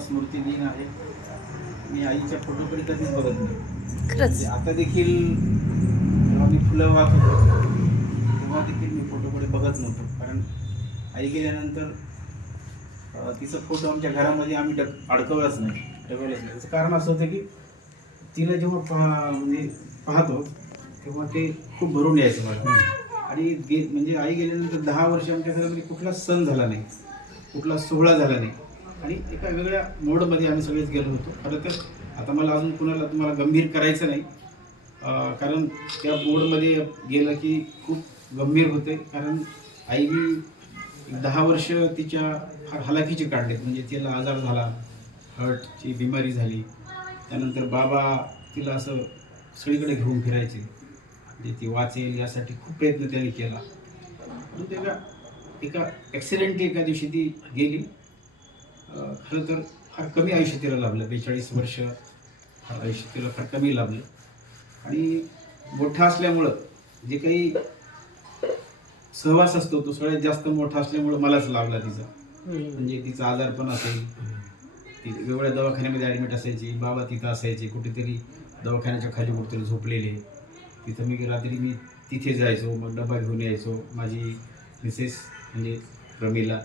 स्मृती दिन आहे. मी आईच्या फोटोकडे कधीच बघत नाही. खरंच म्हणजे आता देखील जेव्हा मी फुलं वाहत होतो तेव्हा देखील मी फोटोकडे बघत नव्हतो. कारण आई गेल्यानंतर तिचा फोटो आमच्या घरामध्ये आम्ही अडकवलाच नाही, ठेवलाच नाही. त्याचं कारण असं होतं की तिला जेव्हा म्हणजे पाहतो तेव्हा ते खूप भरून यायचं मला. आणि म्हणजे आई गेल्यानंतर 10 वर्ष आमच्या घरामध्ये कुठलाच सण झाला नाही, कुठला सोहळा झाला नाही. आणि एका वेगळ्या मोडमध्ये आम्ही सगळेच गेलो होतो. खरं तर आता मला अजून तुम्हाला गंभीर करायचं नाही, कारण त्या मोडमध्ये गेलं की खूप गंभीर होते. कारण आईनी 10 वर्ष तिच्या फार हलाखीचे काढलेत. म्हणजे तिला आजार झाला, हार्टची बिमारी झाली. त्यानंतर बाबा तिला असं सगळीकडे घेऊन फिरायचे, म्हणजे ती वाचेल यासाठी खूप प्रयत्न त्यांनी केला. पण तेव्हा एका ॲक्सिडेंटली एका दिवशी ती गेली. खरं तर फार कमी आयुष्य तिला लाभलं. 42 वर्ष आयुष्य तिला फार कमी लाभलं. आणि मोठा असल्यामुळं जे काही सहवास असतो तो सगळ्यात जास्त मोठा असल्यामुळं मलाच लाभला तिचा. म्हणजे तिचा आजार पण असेल, ती वेगवेगळ्या दवाखान्यामध्ये ॲडमिट असायची, बाबा तिथं असायचे, कुठेतरी दवाखान्याच्या खाली कुठेतरी झोपलेले. तिथं रात्री तिथे जायचो, मग डबा घेऊन यायचो. माझी मिसेस म्हणजे प्रमिला,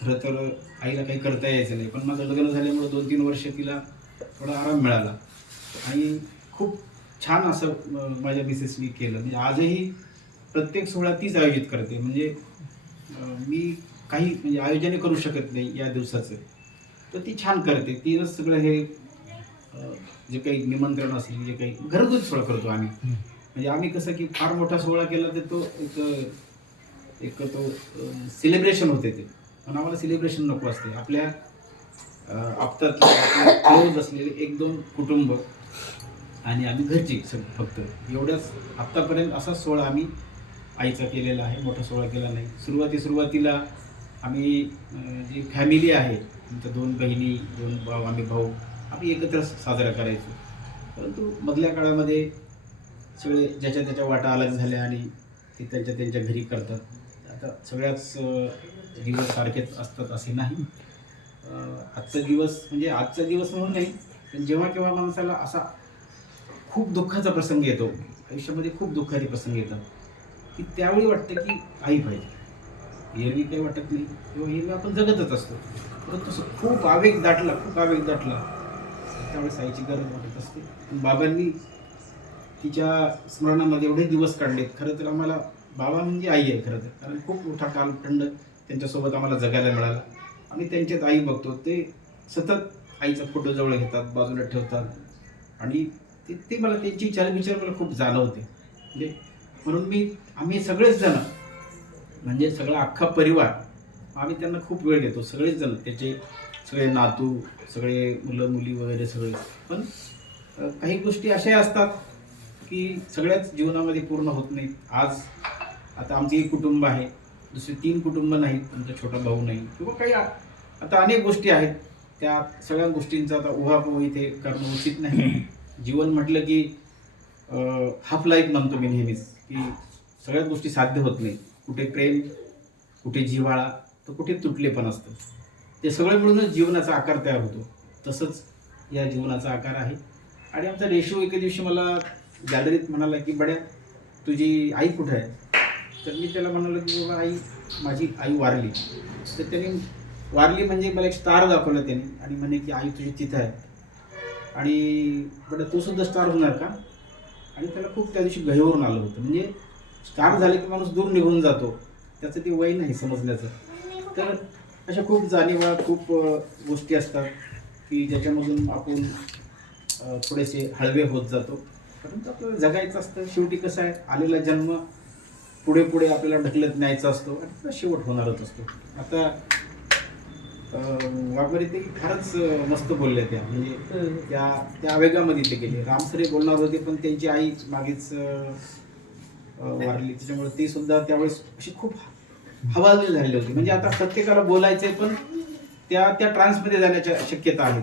खरं तर आईला काही करता यायचं नाही, पण माझं लग्न झाल्यामुळं 2-3 वर्ष तिला थोडा आराम मिळाला. आणि खूप छान असं माझ्या मिसेसनी केलं. म्हणजे आजही प्रत्येक सोहळा तीच आयोजित करते. म्हणजे मी काही म्हणजे आयोजन करू शकत नाही या दिवसाचं, तर ती छान करते. तिनंच सगळं हे जे काही निमंत्रण असेल, जे काही घरगुती सोहळा करतो आम्ही. म्हणजे आम्ही कसं की फार मोठा सोहळा केला तर तो एक तो सेलिब्रेशन होते ते. पण आम्हाला सेलिब्रेशन नको असते. आपल्या आपल्यातले क्लोज असलेले 1-2 कुटुंब आणि आम्ही घरची फक्त एवढ्याच आत्तापर्यंत असा सोहळा आम्ही आईचा केलेला आहे. मोठा सोहळा केला नाही. सुरुवातीला आम्ही जी फॅमिली आहे, आमच्या 2 बहिणी, 2 भाऊ, आम्ही भाऊ, आम्ही एकत्र साजरा करायचो. परंतु मधल्या काळामध्ये सगळे ज्याच्या त्याच्या वाटा अलग झाल्या आणि ते त्यांच्या घरी करतात. आता सगळ्याच दिवस सारखेच असतात असे नाही. आजचा दिवस म्हणून नाही, पण जेव्हा केव्हा माणसाला असा खूप दुःखाचा प्रसंग येतो, आयुष्यामध्ये खूप दुःखाचे प्रसंग येतात, की त्यावेळी वाटतं की आई पाहिजे. एरवी काही वाटत नाही, किंवा एरवी आपण जगतच असतो. परंतु तसं खूप आवेग दाटला त्यावेळेस आईची गरज वाटत असते. बाबांनी तिच्या स्मरणामध्ये एवढे दिवस काढलेत. खरं तर आम्हाला बाबा म्हणजे आई आहे खरं तर. कारण खूप मोठा कालखंड त्यांच्यासोबत आम्हाला जगायला मिळाला. आम्ही त्यांच्यात आई बघतो. ते सतत आईचा फोटो जवळ घेतात, बाजूला ठेवतात. आणि ते मला त्यांची चालविचार मला खूप जाणवते. म्हणजे म्हणून आम्ही सगळेच जण, म्हणजे सगळा अख्खा परिवार, आम्ही त्यांना खूप वेळ देतो. सगळेच जण, त्याचे सगळे नातू, सगळे मुलं मुली वगैरे सगळे. पण काही गोष्टी अशाही असतात की सगळ्याच जीवनामध्ये पूर्ण होत नाहीत. आता आमचे एक कुटुंब आहे, दुसरे 3 कुटुंब नाहीत, आमचा छोटा भाऊ नाही, किंवा काही आता अनेक गोष्टी आहेत. त्या सगळ्या गोष्टींचा आता उहापोह इथे करणं उचित नाही. जीवन म्हटलं की हाफ लाईफ म्हणतो मी नेहमीच, की सगळ्याच गोष्टी साध्य होत नाही. कुठे प्रेम, कुठे जिव्हाळा, तर कुठे तुटलेपण असतं. ते सगळं मिळूनच जीवनाचा आकार तयार होतो. तसंच या जीवनाचा आकार आहे. आणि आमचा रेशो एके दिवशी मला गॅलरीत म्हणाला की बड्या, तुझी आई कुठे आहे? तर मी त्याला म्हणालो की बाबा माझी आई वारली. तर त्याने वारली म्हणजे मला एक स्टार दाखवला त्याने, आणि म्हणे की आई तुझी तिथं आहे. आणि बरं, तू सुद्धा स्टार होणार का? आणि त्याला खूप त्या दिवशी गहिवरून आलं होतं. म्हणजे स्टार झाले की माणूस दूर निघून जातो, त्याचं ते वय नाही समजण्याचं. तर अशा खूप जाणीवा, खूप गोष्टी असतात की ज्याच्यामधून आपण थोडेसे हळवे होत जातो. परंतु आपल्याला जगायचं असतं. शेवटी कसं आहे, आलेला जन्म पुढे आपल्याला ढकलत न्यायचा असतो, आणि त्याचा शेवट होणारच असतो. आता वाघमारे ते फारच मस्त बोलले त्या, म्हणजे त्या आवेगामध्ये ते गेले. रामसरे बोलणार होते, पण त्यांची आई मागेच वारली. त्याच्यामुळे ते सुद्धा त्यावेळेस अशी खूप हवालदिल झालेली होती. म्हणजे आता प्रत्येकाला बोलायचंय, पण त्या ट्रान्समध्ये जाण्याच्या शक्यता आहेत.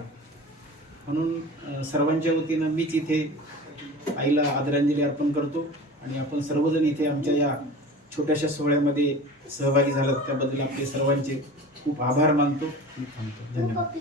म्हणून सर्वांच्या वतीनं मीच इथे आईला आदरांजली अर्पण करतो. आणि आपण सर्वजण इथे आमच्या या छोट्याशा सोहळ्यामध्ये सहभागी झालात त्याबद्दल आपले सर्वांचे खूप आभार मानतो. मी थांबतो. धन्यवाद.